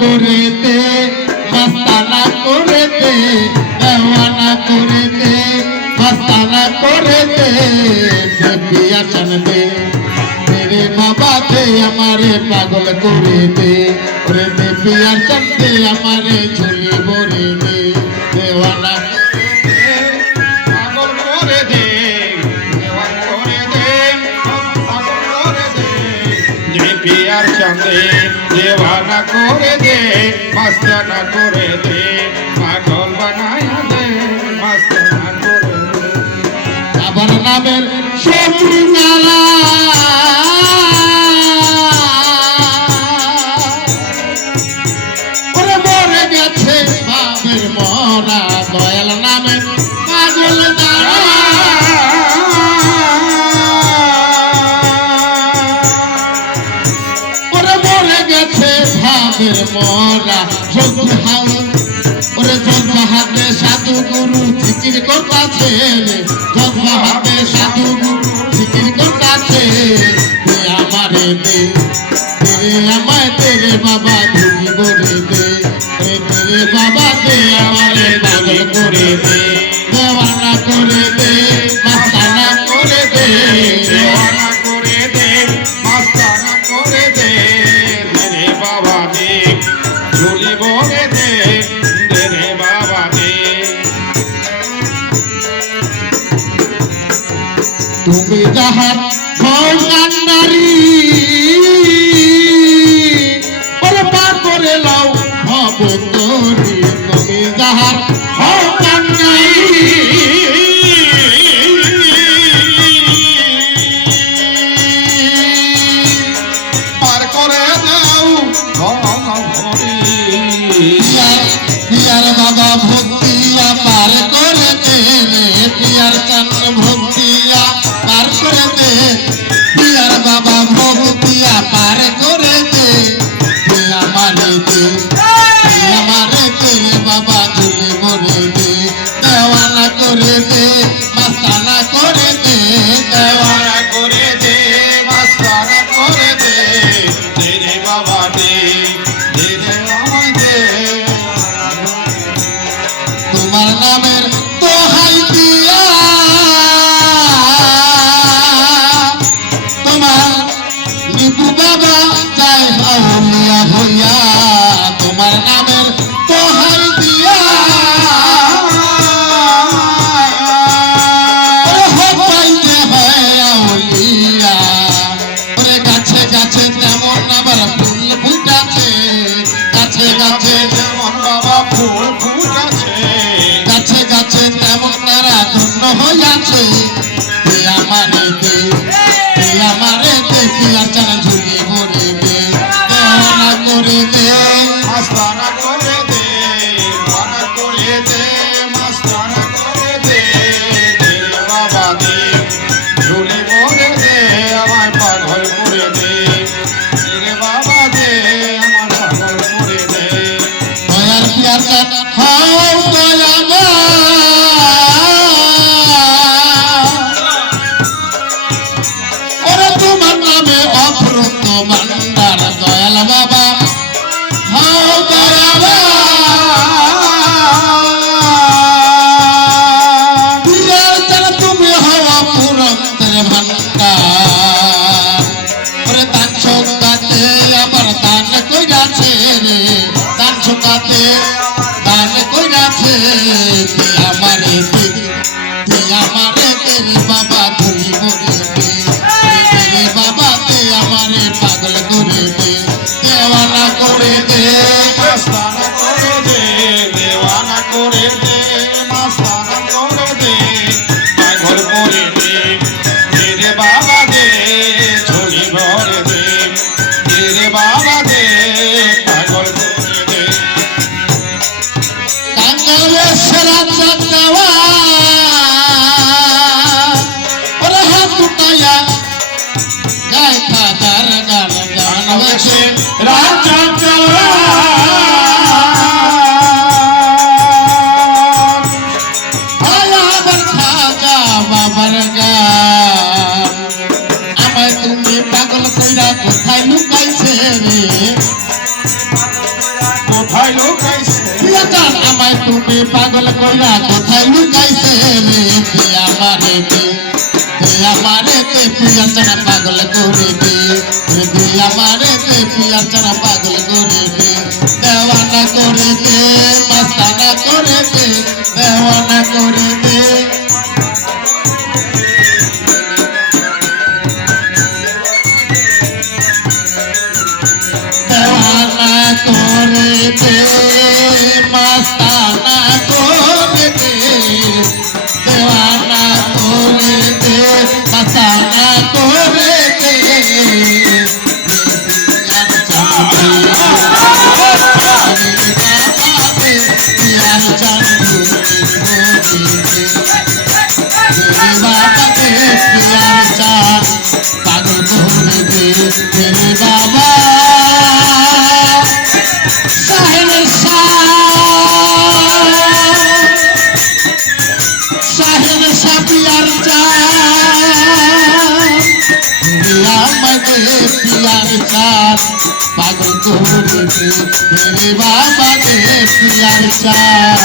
করে দে মস্তানা করে দে দেওয়ানা করে দে মস্তানা করে দে পিয়া চান দে तेरे बाबा दे हमारे पागल करे दे ओरे दे पिया चान दे हमारे झोली भरे दे देवाना पागल करे दे देवाना करे दे पागल करे दे दे पिया चान दे देवाना करे दे मस्ताना करे दे पागल बनाया दे मस्ताना करे दे আবার নামের সবুজ নালা ওরে মরে গেছে বাপের মরা দয়াল নামে পাগল তারা ওরে মরে গেছে ভাবের মরা যোগ্য হাল ওরে যোগ্য হাতে সাধু গুরু জিকির করতাছে যোগ্য হাতে সাধু গুরু জিকির করতাছে তুই আমারে দে তেরে আমায় তেরে বাবা ধুলি করে দে তেরে বাবা দে আমারে পাগল করে দে দেওয়ানা করে দে মস্তানা করে দে देवाना करे दे मस्ताना करे दे तेरे बाबा दे झोली भरे दे तेरे बाबा दे তুমি যাহার ভঙ্গান্ডারি ওরে পার করে লাও ভব তোরি তুমি যাহার ভঙ্গান্ডারি पार करे दाও भरी পিয়ার বাবা ভক্তিয়া পার করে দে পিয়ার চান ভক্তিয়া পার করে দে পিয়ার বাবা ভক্তিয়া পার করে দে আমারে দে আমারে তেরে বাবা ঝুলি ভরে দে দেওয়ানা করে দে মস্তানা করে দে দেওয়ানা देवाना करे दे मस्ताना करे दे तेरे बाबा दे तेरे बाबा दे তোমার নামের দোহাই দিয়া তোমার লিপু বাবা যায় আউলিয়া হইয়া তোমার নামের দোহাই দিয়া ওরে হইতে হয় আউলিয়া ওরে গাছে গাছে তেমন আবার ফুল ফুটাছে গাছে গাছে যেমন বাবা ফুল ফুটাছে গাছে গাছে তেমন তারা ধন্য হইয়াছে আমারে দে আমারে দে পিয়া চান ঝুলি ভরে দে দেওয়ানা করে দে मस्ताना करे दे वाना करे दे मस्ताना करे दे तेरे बाबा दे झोली भरे दे আমায় পাগল করে দে तेरे बाबा दे আমার পাগল করে দে দয়ার পিয়া চান হাও দয়ামা ওরে তোমার নামে অফুরন্ত ভান্ডার দয়াল বাবা হাও দয়ামা পিয়ার চান তুমি হওয়া পুরন্তের ভান্ডার ওরে দান সকাতে আবার দান কইরাছে রে দান সকাতে দান কইরাছে আমারে দে আমারে তেরে বাবা ধুলি ভরে দে তেরে বাবা দে আমারে পাগল করে দে দেওয়ানা করে দে मस्ताना करे दे देवाना करे दे मस्ताना करे दे पागल करे दे तेरे बाबा दे झोली भरे दे तेरे बाबा दे पागल करे दे কাঙ্গালে সেরা চাঁদাওয়া ওরে হাত উঠাইয়া গায় খাদার গান গান হয়েছে राजा আবার খাজা বাবার গান আমায় তুমি পাগল কইরা কোথায় লুকাইছে রে আমারে পাগল কইরা কোথায় লুকাইছে রে পিয়া মারে দে পিয়া মারে দে পিয়া চানা পাগল করে দে পিয়া মারে দে পিয়া চানা পাগল করে দে দেওয়ানা করে দে মস্তানা করে দে দেওয়ানা করে দে দেওয়ানা করে দে মস্তানা করে দে দেওয়ানা করে দে মস্তানা করে দে পাগল করে দে বাবা সাহেব সাহেব সাপিয়ার আমাদের পিয়ার চার পাগল করে দে বাবা দে পিয়ার চার